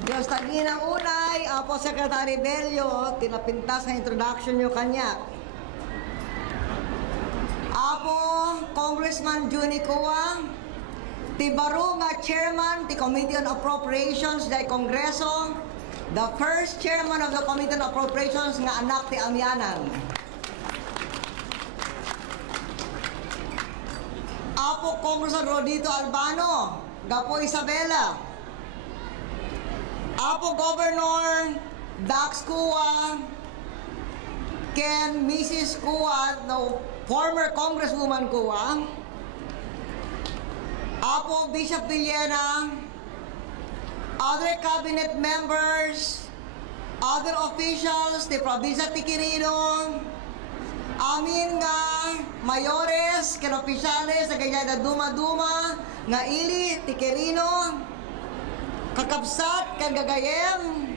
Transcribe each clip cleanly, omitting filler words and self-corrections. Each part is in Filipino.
Diyos taginang unay, Apo Secretary Bello, tinapintas na introduction nyo kanya. Apo Congressman Juni Cua, ti baro nga Chairman ti Committee on Appropriations day Kongreso, the first Chairman of the Committee on Appropriations nga anak ti Amyanan. Apo Congressman Rodito Albano, Gapo Isabela, Apo Governor Dax Cua, Ken Mrs. Cua, no, former Congresswoman Cua, Apo Bishop Villena, other cabinet members, other officials, the Provincia ti Quirino, amin nga mayores, ken opisyales, na ganyan na duma-duma, nga ili ti Quirino, kakabsat, kang gagayem,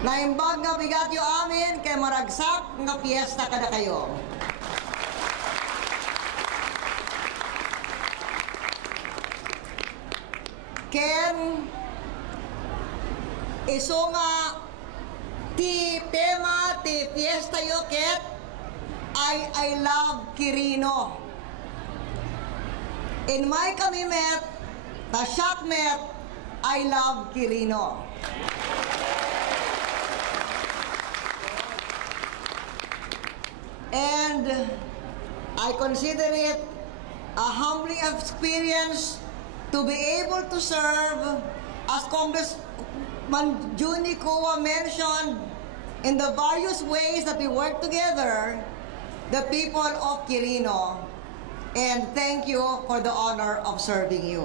naimbag nga bigat yu amin, kay maragsak nga piyesta kada kayo. Ken, iso nga, ti tema, ti piyesta yu ket, I love Quirino. In my kami met, ta siyak met, I love Quirino. And I consider it a humbling experience to be able to serve, as Congressman Juni Cua mentioned, in the various ways that we work together, the people of Quirino. And thank you for the honor of serving you.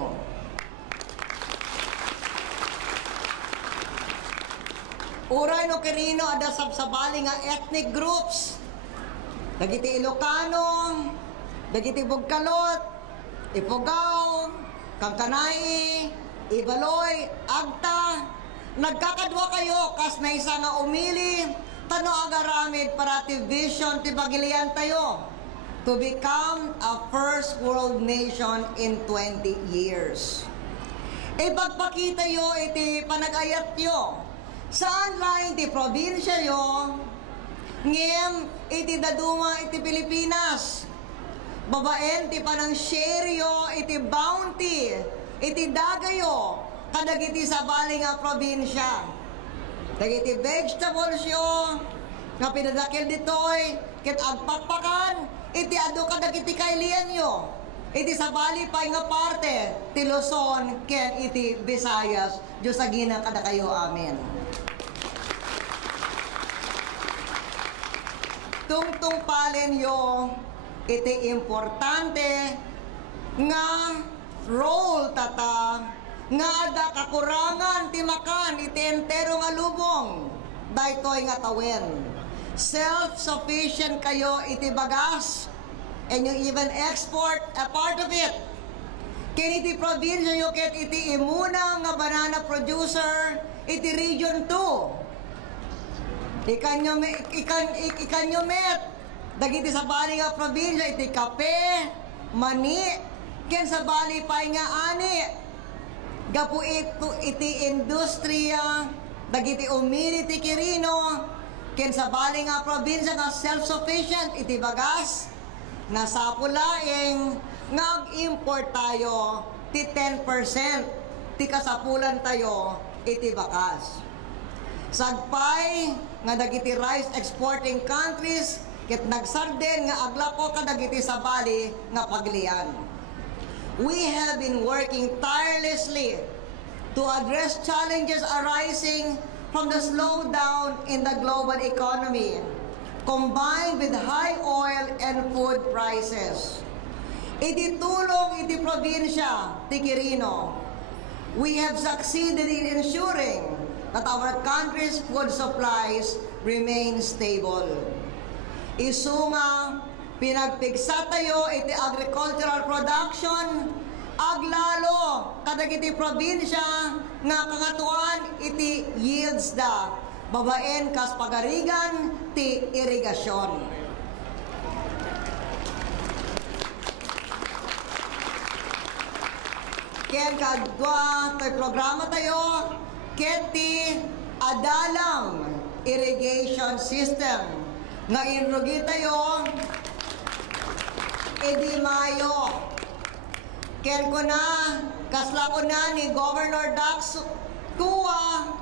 Uray no Quirino ada sabsabali nga ethnic groups. Dagiti Ilocano, dagiti Bugkalot, Ifugao, Kangkanay, Ibaloy, Agta. Nagkakadwa kayo kas na isa nga umili, tano agaramid para ti vision ti Pagilian tayo to become a first world nation in 20 years. Ipagpakita yo iti panagayat yo. Saan lang iti probinsya yo, ngem iti daduma iti Pilipinas. Babaen ti panang share yo iti bounty, iti dagayo, kadagiti sabali nga probinsya. Dagiti vegetables yo, nga pinadakil ditoy, ket agpakpakan, iti adu kadagiti kailian yo. Iti sabali pa nga parte, ti Luzon, ken iti Visayas, Diyos aginang kada kayo, amen. Tungtung palen yo, iti importante nga role tata, nga ada kakurangan ti makan iti entero nga lubong, daytoy nga tawen. Self-sufficient kayo iti bagas, and you even export a part of it. Ken iti probinsya yo ket iti imuna nga banana producer, iti region 2. Ikanyo met, dagiti sa bali nga probinsya, iti kape, mani, ken sa bali pa nga ani, gapu iti industriya, dagiti umili ti Quirino, ken sa bali nga probinsya nga self-sufficient, iti bagas, nasapulaing, nga import tayo, ti 10%, ti kasapulan tayo, iti bakas. Sagpay nga dagiti rice exporting countries ket nagsarden nga aglako kadagiti sabali nga paglian. We have been working tirelessly to address challenges arising from the slowdown in the global economy, combined with high oil and food prices. Iti tulong iti probinsya ti Quirino, we have succeeded in ensuring that our country's food supplies remain stable. Isu nga pinagpigsa tayo iti agricultural production, aglalo kadagiti probinsya nga kangatuan iti yields da, babaen kas pagarigan ti irigasyon. ken kadwa to'y programa tayo, keti adalang irrigation system. Nga inrugi tayo, edi Mayo. Ken ko na, kasla ko na ni Governor Dax Kuwa,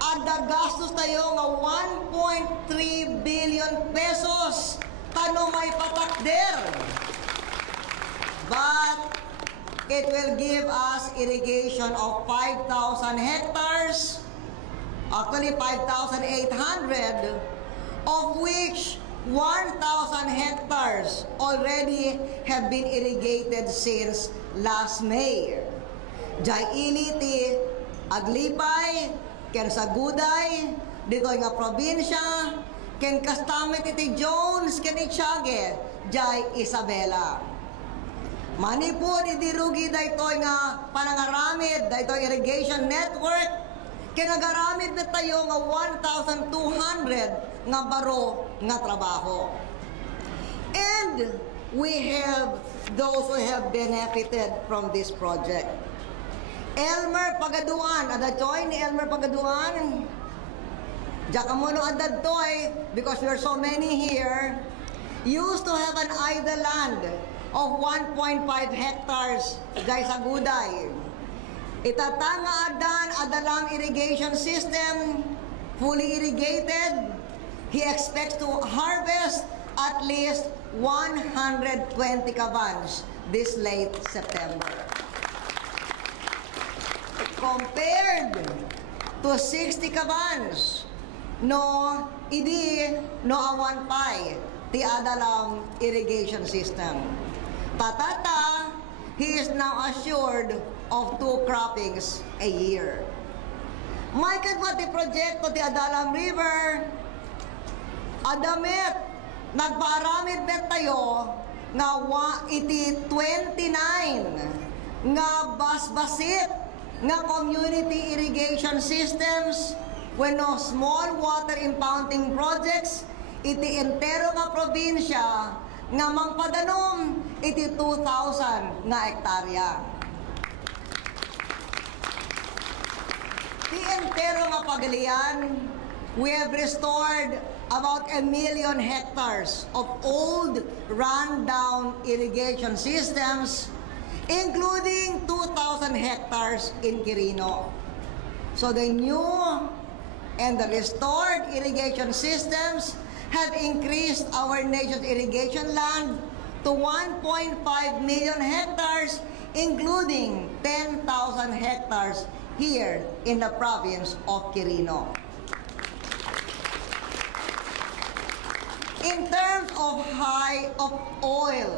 ada gastos tayo nga 1.3 billion pesos tano may patakder. But it will give us irrigation of 5,000 hectares, actually 5,800, of which 1,000 hectares already have been irrigated since last May. Jai iliti aglipay, ken sa Guday, dito nga probinsya, ken kastamit iti Jones, ken Itiage, jay Isabela. Manipur idirugi daytoy nga panangaramid, daytoy irrigation network, ken nagaramid na tayo nga 1,200 nga baro nga trabaho. And we have those who have benefited from this project. Elmer Pagaduan, adatoy ni Elmer Pagaduan. Jakamono adatoy, because we are so many here, used to have an idle land of 1.5 hectares dahil sa Guday. Itatanga adan adalang irrigation system, fully irrigated. He expects to harvest at least 120 kabans this late September. Compared to 60 kabans no awan pay ti adalang irrigation system. Tatata, he is now assured of 2 croppings a year. May kadwa ti proyekto ti Adalam River, adamit, nagparamid bet tayo nga iti 29 nga basbasit nga community irrigation systems when no small water impounding projects iti entero nga probinsya nga mangpadanom iti 2,000 nga hektarya. Ti entero nga pagalian, we have restored about 1 million hectares of old, run-down irrigation systems, including 2,000 hectares in Quirino. So the new and the restored irrigation systems have increased our nation's irrigation land to 1.5 million hectares, including 10,000 hectares here in the province of Quirino. In terms of oil,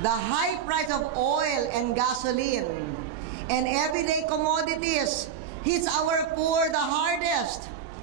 the high price of oil and gasoline and everyday commodities hits our poor the hardest.